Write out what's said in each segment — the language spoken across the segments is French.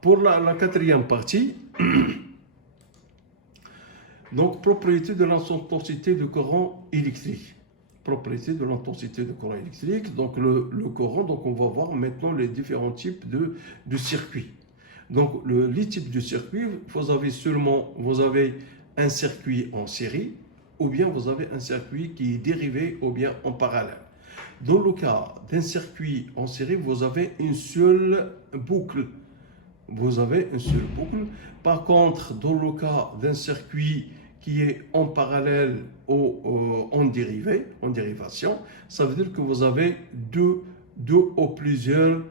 Pour la quatrième partie, donc propriété de l'intensité de courant électrique. Propriété de l'intensité de courant électrique. Donc le courant, donc on va voir maintenant les différents types de circuits. Donc les types de circuits, vous avez un circuit en série, ou bien vous avez un circuit qui est dérivé, ou bien en parallèle. Dans le cas d'un circuit en série, vous avez une seule boucle. Vous avez une seule boucle. Par contre, dans le cas d'un circuit qui est en parallèle ou en dérivation, ça veut dire que vous avez deux ou plusieurs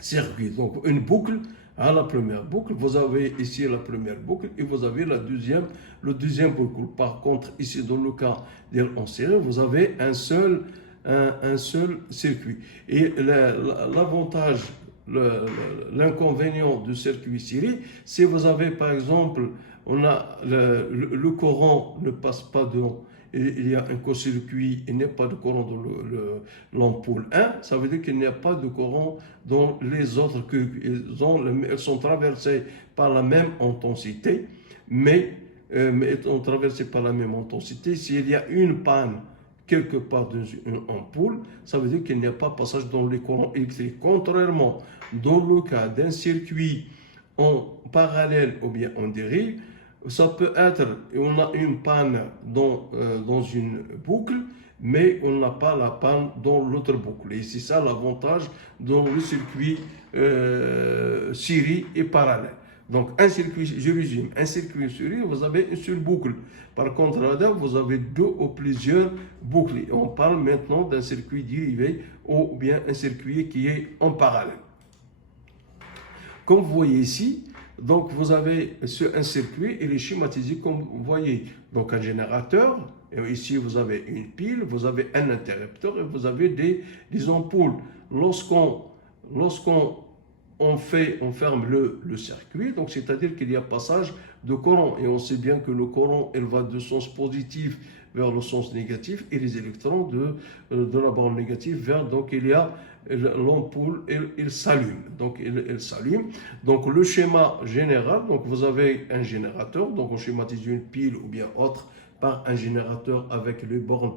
circuits. Donc une boucle, à la première boucle, vous avez ici la première boucle et vous avez le deuxième boucle. Par contre, ici dans le cas en série, vous avez un seul circuit. Et l'avantage, l'inconvénient du circuit série, si vous avez par exemple, le courant ne passe pas dedans, il y a un court-circuit, il n'y a pas de courant dans l'ampoule 1, ça veut dire qu'il n'y a pas de courant dans les autres, elles sont traversées par la même intensité, mais elles sont traversées par la même intensité. S'il y a une panne quelque part dans une ampoule, ça veut dire qu'il n'y a pas passage dans les courants électriques. Contrairement, dans le cas d'un circuit en parallèle ou bien en dérive, ça peut être, on a une panne dans une boucle, mais on n'a pas la panne dans l'autre boucle. Et c'est ça l'avantage dans le circuit série et parallèle. Donc un circuit, je résume, un circuit série, vous avez une seule boucle. Par contre, là, vous avez deux ou plusieurs boucles. On parle maintenant d'un circuit dérivé ou bien un circuit qui est en parallèle. Comme vous voyez ici, donc vous avez un circuit, il est schématisé comme vous voyez. Donc un générateur, et ici vous avez une pile, vous avez un interrupteur et vous avez des ampoules. Lorsqu'on ferme le circuit, donc c'est-à-dire qu'il y a passage de courant. Et on sait bien que le courant, il va du sens positif vers le sens négatif et les électrons de la bande négative vers, donc il y a l'ampoule, il s'allume. Donc il s'allume. Donc le schéma général, donc vous avez un générateur, donc on schématise une pile ou bien autre par un générateur avec les bornes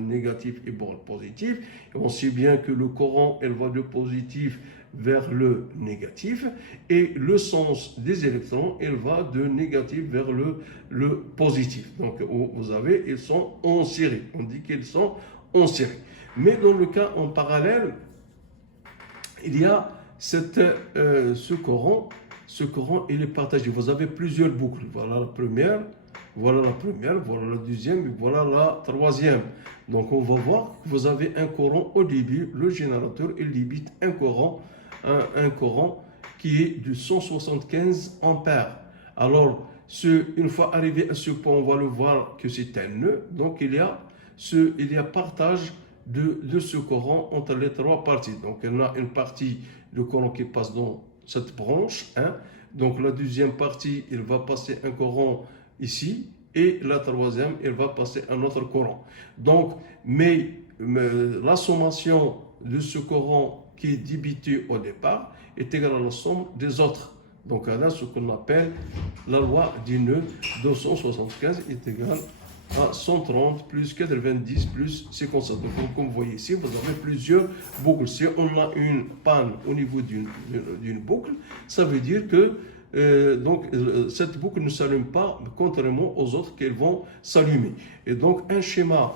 négatives et bornes positives. Et on sait bien que le courant, il va du positif vers le négatif et le sens des électrons, il va de négatif vers le positif. Donc vous avez, ils sont en série. On dit qu'ils sont en série. Mais dans le cas en parallèle, il y a ce courant, il est partagé. Vous avez plusieurs boucles. Voilà la première, voilà la deuxième, et voilà la troisième. Donc on va voir que vous avez un courant au début, le générateur, il débite un courant qui est de 175 ampères. Alors, une fois arrivé à ce point, on va le voir que c'est un nœud. Donc il y a partage de ce courant entre les trois parties. Donc il y a une partie de courant qui passe dans cette branche. Donc la deuxième partie, il va passer un courant ici. Et la troisième, il va passer un autre courant. Donc, mais la sommation de ce courant qui est débité au départ est égale à la somme des autres. Donc là, ce qu'on appelle la loi du nœud, 275 est égale à 130 plus 90 plus 57. Donc comme vous voyez ici, vous avez plusieurs boucles. Si on a une panne au niveau d'une boucle, ça veut dire que cette boucle ne s'allume pas, contrairement aux autres qui vont s'allumer. Et donc un schéma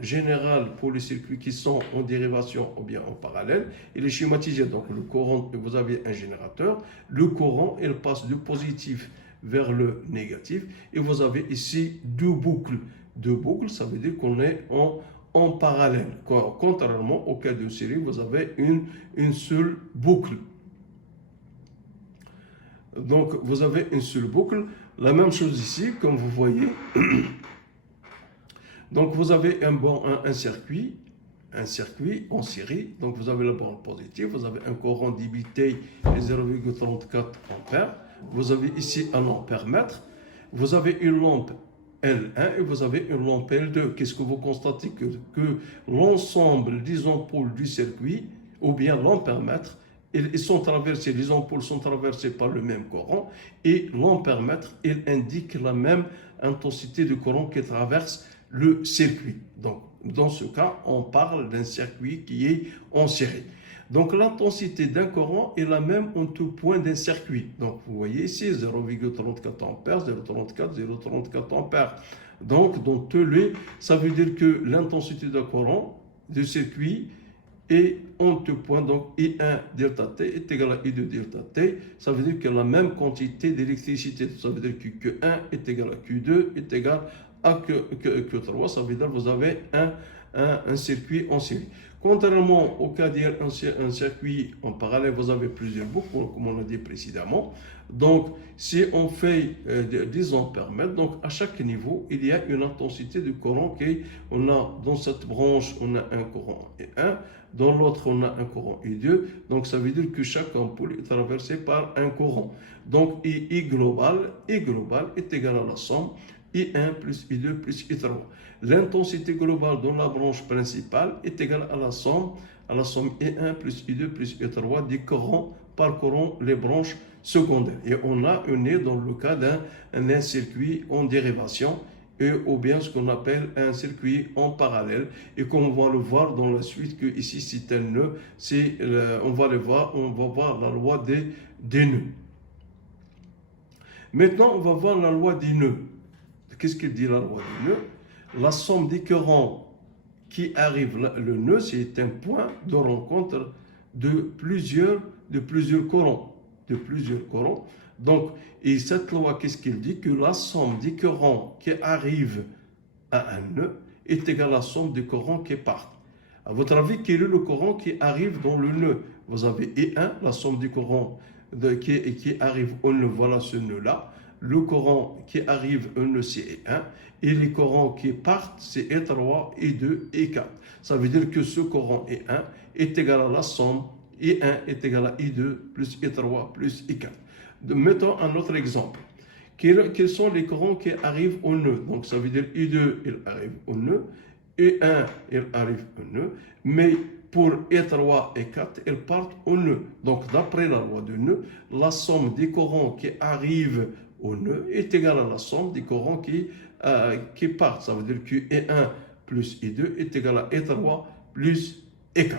général pour les circuits qui sont en dérivation ou bien en parallèle, il est schématisé. Donc le courant, vous avez un générateur, le courant, il passe du positif vers le négatif, et vous avez ici deux boucles. Deux boucles, ça veut dire qu'on est en parallèle. Contrairement au cas d'une série, vous avez une seule boucle. Donc vous avez une seule boucle. La même chose ici, comme vous voyez. Donc vous avez un circuit en série. Donc vous avez la borne positive, vous avez un courant débité de 0,34 ampères. Vous avez ici un ampère-mètre. Vous avez une lampe L1 et vous avez une lampe L2. Qu'est-ce que vous constatez? Que l'ensemble des ampoules du circuit, ou bien l'ampèremètre, ils sont traversés, les ampoules sont traversées par le même courant et l'ampèremètre, il indique la même intensité de courant qui traverse le circuit. Donc, dans ce cas, on parle d'un circuit qui est en série. Donc, l'intensité d'un courant est la même en tout point d'un circuit. Donc, vous voyez ici, 0,34 ampères, 0,34 ampères. Donc, dans tous les, ça veut dire que l'intensité d'un courant du circuit est en tout point, donc I1 delta T est égal à I2 delta T. Ça veut dire qu'il y a la même quantité d'électricité. Ça veut dire que Q1 est égal à Q2 est égal à Q3. Ça veut dire que vous avez un circuit en série. Contrairement au cas d'un circuit en parallèle, vous avez plusieurs boucles, comme on l'a dit précédemment. Donc, si on fait des ampères-mètres, donc à chaque niveau, il y a une intensité de courant on a dans cette branche, on a un courant I1, dans l'autre, on a un courant I2. Donc, ça veut dire que chaque ampoule est traversée par un courant. Donc, I global est égal à la somme I1 plus I2 plus I3. L'intensité globale dans la branche principale est égale à la somme I1 plus I2 plus I3 des courants parcourant les branches secondaires. Et on est dans le cas d'un circuit en dérivation ou bien ce qu'on appelle un circuit en parallèle. Et comme on va le voir dans la suite, que ici c'est un nœud, on va voir la loi des nœuds. Maintenant, on va voir la loi des nœuds. Qu'est-ce qu'il dit la loi des nœuds? La somme des courants qui arrivent, le nœud, c'est un point de rencontre de plusieurs courants. Donc, et cette loi, qu'est-ce qu'il dit? Que la somme des courants qui arrivent à un nœud est égale à la somme des courants qui partent. À votre avis, quel est le courant qui arrive dans le nœud? Vous avez I1, la somme des courants qui arrive au nœud, voilà ce nœud-là. Le courant qui arrive au nœud, c'est I1. Et les courants qui partent, c'est I3, I2, I4. Ça veut dire que ce courant I1 est égal à la somme I1 est égal à I2 plus I3 plus I4. Mettons un autre exemple. Quels sont les courants qui arrivent au nœud? Donc ça veut dire I2, il arrive au nœud. I1, il arrive au nœud. Mais pour I3 et I4, ils partent au nœud. Donc d'après la loi du nœud, la somme des courants qui arrivent au nœud est égale à la somme des courants qui partent. Ça veut dire que I1 plus I2 est égal à I3 plus I4.